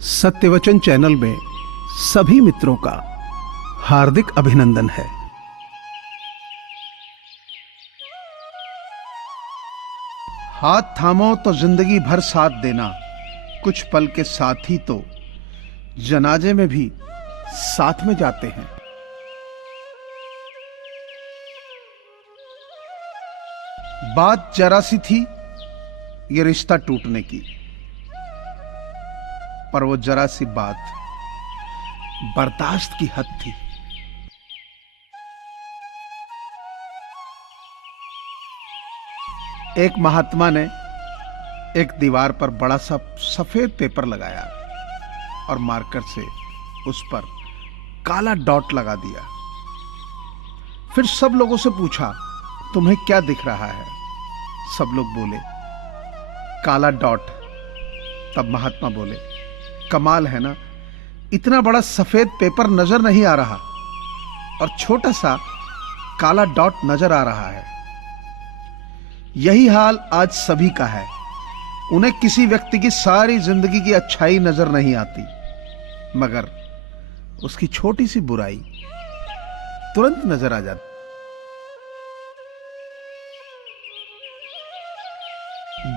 सत्यवचन channel में सभी मित्रों का हार्दिक अभिनंदन है। हाथ थामो तो जिंदगी भर साथ देना, कुछ पल के साथ ही तो जनाजे में भी साथ में जाते हैं। बात जरा सी थी ये रिश्ता टूटने की, पर वो जरा सी बात बर्दाश्त की हद थी। एक महात्मा ने एक दीवार पर बड़ा सा सफेद पेपर लगाया और मार्कर से उस पर काला डॉट लगा दिया। फिर सब लोगों से पूछा, तुम्हें क्या दिख रहा है? सब लोग बोले, काला डॉट। तब महात्मा बोले, कमाल है ना, इतना बड़ा सफेद पेपर नजर नहीं आ रहा और छोटा सा काला डॉट नजर आ रहा है। यही हाल आज सभी का है। उन्हें किसी व्यक्ति की सारी जिंदगी की अच्छाई नजर नहीं आती, मगर उसकी छोटी सी बुराई तुरंत नजर आ जाती।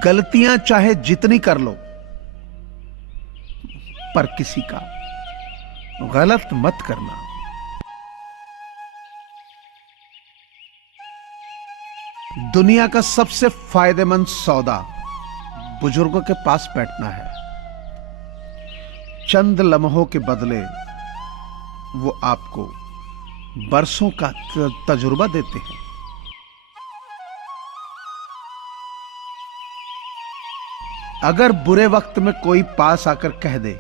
गलतियां चाहे जितनी कर लो, पर किसी का गलत मत करना। दुनिया का सबसे फायदेमंद सौदा बुजुर्गों के पास बैठना है। चंद लम्हों के बदले वो आपको बरसों का तजुर्बा देते हैं। अगर बुरे वक्त में कोई पास आकर कह दे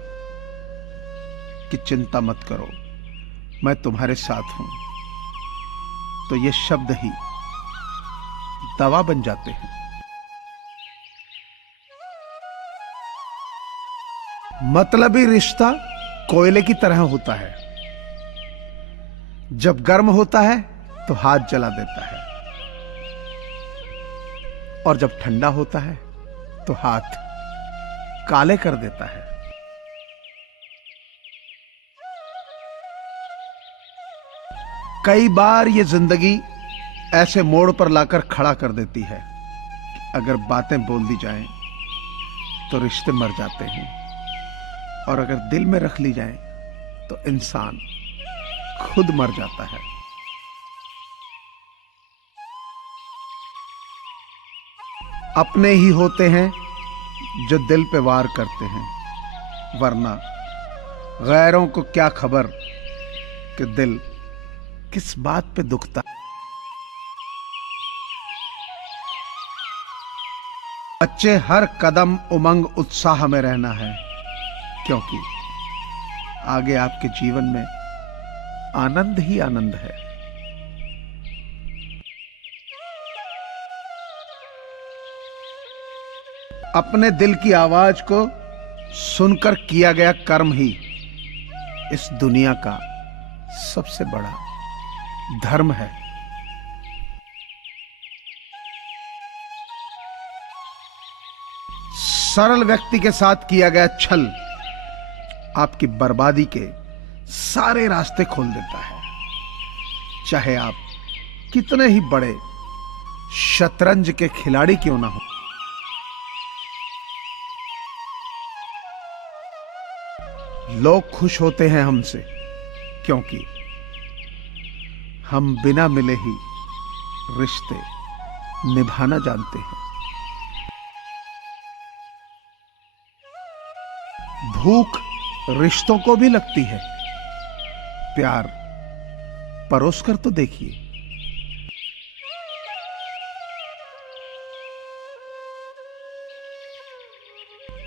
कि चिंता मत करो, मैं तुम्हारे साथ हूं, तो ये शब्द ही दवा बन जाते हैं। मतलबी रिश्ता कोयले की तरह होता है, जब गर्म होता है तो हाथ जला देता है और जब ठंडा होता है तो हाथ काले कर देता है। कई बार ये जिंदगी ऐसे मोड़ पर लाकर खड़ा कर देती है कि अगर बातें बोल दी जाएं तो रिश्ते मर जाते हैं, और अगर दिल में रख ली जाएं तो इंसान खुद मर जाता है। अपने ही होते हैं जो दिल पे वार करते हैं, वरना गैरों को क्या खबर कि दिल किस बात पे दुखता। बच्चे हर कदम उमंग उत्साह में रहना है, क्योंकि आगे आपके जीवन में आनंद ही आनंद है। अपने दिल की आवाज को सुनकर किया गया कर्म ही इस दुनिया का सबसे बड़ा धर्म है। सरल व्यक्ति के साथ किया गया छल आपकी बर्बादी के सारे रास्ते खोल देता है, चाहे आप कितने ही बड़े शतरंज के खिलाड़ी क्यों ना हो। लोग खुश होते हैं हमसे क्योंकि हम बिना मिले ही रिश्ते निभाना जानते हैं। भूख रिश्तों को भी लगती है, प्यार परोस कर तो देखिए।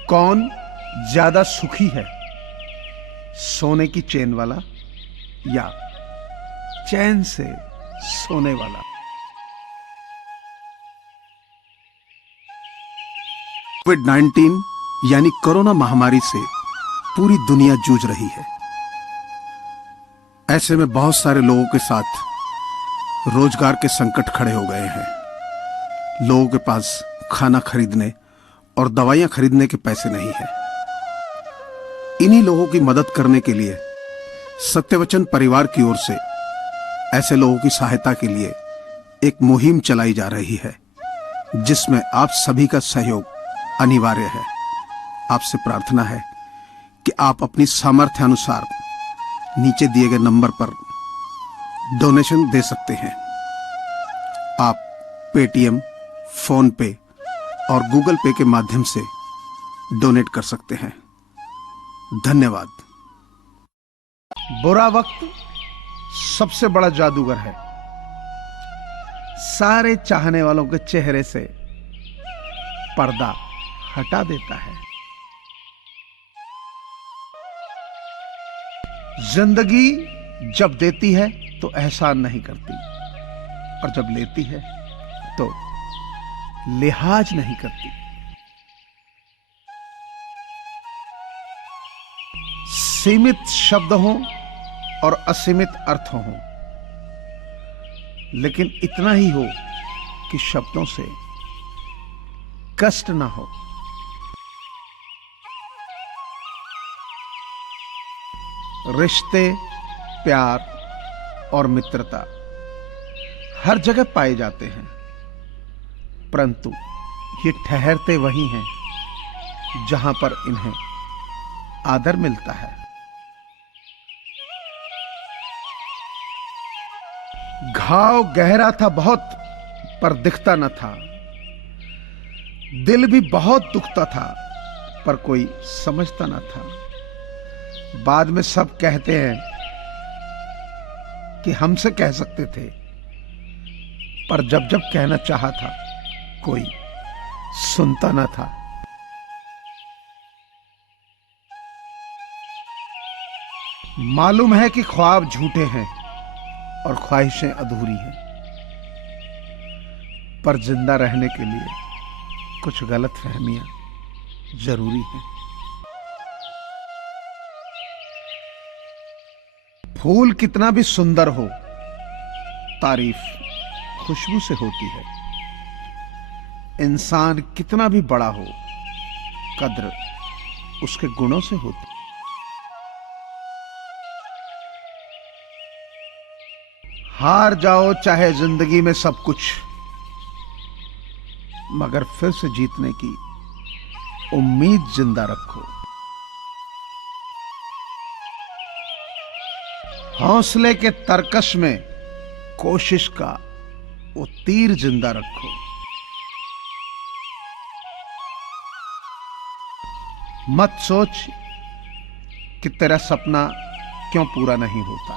कौन ज्यादा सुखी है, सोने की चेन वाला या चैन से सोने वाला? कोविड-19 यानी कोरोना महामारी से पूरी दुनिया जूझ रही है। ऐसे में बहुत सारे लोगों के साथ रोजगार के संकट खड़े हो गए हैं। लोगों के पास खाना खरीदने और दवाइयां खरीदने के पैसे नहीं है। इन्हीं लोगों की मदद करने के लिए सत्यवचन परिवार की ओर से ऐसे लोगों की सहायता के लिए एक मुहिम चलाई जा रही है, जिसमें आप सभी का सहयोग अनिवार्य है। आपसे प्रार्थना है कि आप अपनी सामर्थ्य अनुसार नीचे दिए गए नंबर पर डोनेशन दे सकते हैं। आप पेटीएम, फोन पे और गूगल पे के माध्यम से डोनेट कर सकते हैं। धन्यवाद। बुरा वक्त सबसे बड़ा जादूगर है। सारे चाहने वालों के चेहरे से पर्दा हटा देता है। जिंदगी जब देती है तो एहसान नहीं करती, और जब लेती है तो लिहाज नहीं करती। सीमित शब्द हों और असीमित अर्थ हों, लेकिन इतना ही हो कि शब्दों से कष्ट ना हो। रिश्ते, प्यार और मित्रता हर जगह पाए जाते हैं, परंतु ये ठहरते वहीं हैं जहां पर इन्हें आदर मिलता है। घाव गहरा था बहुत, पर दिखता न था। दिल भी बहुत दुखता था, पर कोई समझता न था। बाद में सब कहते हैं कि हमसे कह सकते थे, पर जब जब कहना चाहा था कोई सुनता न था। मालूम है कि ख्वाब झूठे हैं और ख्वाहिशें अधूरी हैं, पर जिंदा रहने के लिए कुछ गलतफहमियां जरूरी हैं। फूल कितना भी सुंदर हो, तारीफ खुशबू से होती है। इंसान कितना भी बड़ा हो, कद्र उसके गुणों से होती है। हार जाओ चाहे जिंदगी में सब कुछ, मगर फिर से जीतने की उम्मीद जिंदा रखो। हौसले के तरकश में कोशिश का वो तीर जिंदा रखो। मत सोच कि तेरा सपना क्यों पूरा नहीं होता।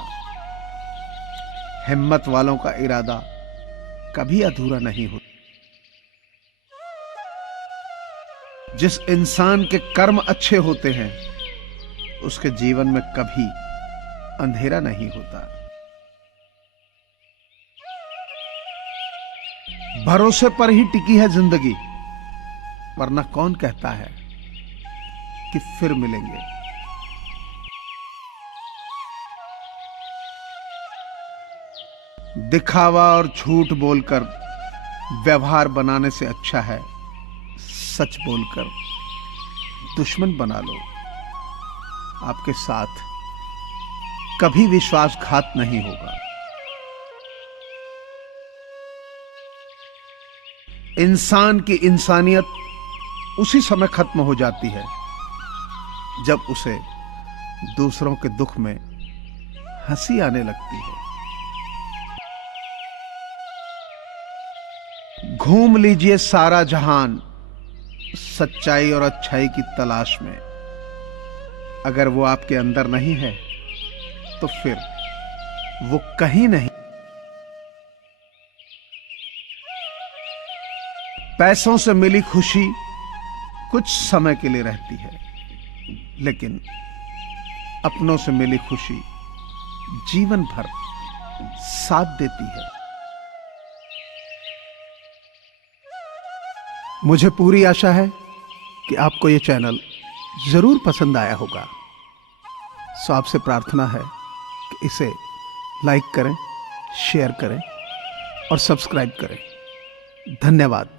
हिम्मत वालों का इरादा कभी अधूरा नहीं होता। जिस इंसान के कर्म अच्छे होते हैं, उसके जीवन में कभी अंधेरा नहीं होता। भरोसे पर ही टिकी है जिंदगी, वरना कौन कहता है कि फिर मिलेंगे। दिखावा और झूठ बोलकर व्यवहार बनाने से अच्छा है सच बोलकर दुश्मन बना लो। आपके साथ कभी विश्वासघात नहीं होगा। इंसान की इंसानियत उसी समय खत्म हो जाती है जब उसे दूसरों के दुख में हंसी आने लगती है। घूम लीजिए सारा जहान सच्चाई और अच्छाई की तलाश में। अगर वो आपके अंदर नहीं है तो फिर वो कहीं नहीं। पैसों से मिली खुशी कुछ समय के लिए रहती है, लेकिन अपनों से मिली खुशी जीवन भर साथ देती है। मुझे पूरी आशा है कि आपको यह चैनल जरूर पसंद आया होगा। सो आपसे प्रार्थना है कि इसे लाइक करें, शेयर करें और सब्सक्राइब करें। धन्यवाद।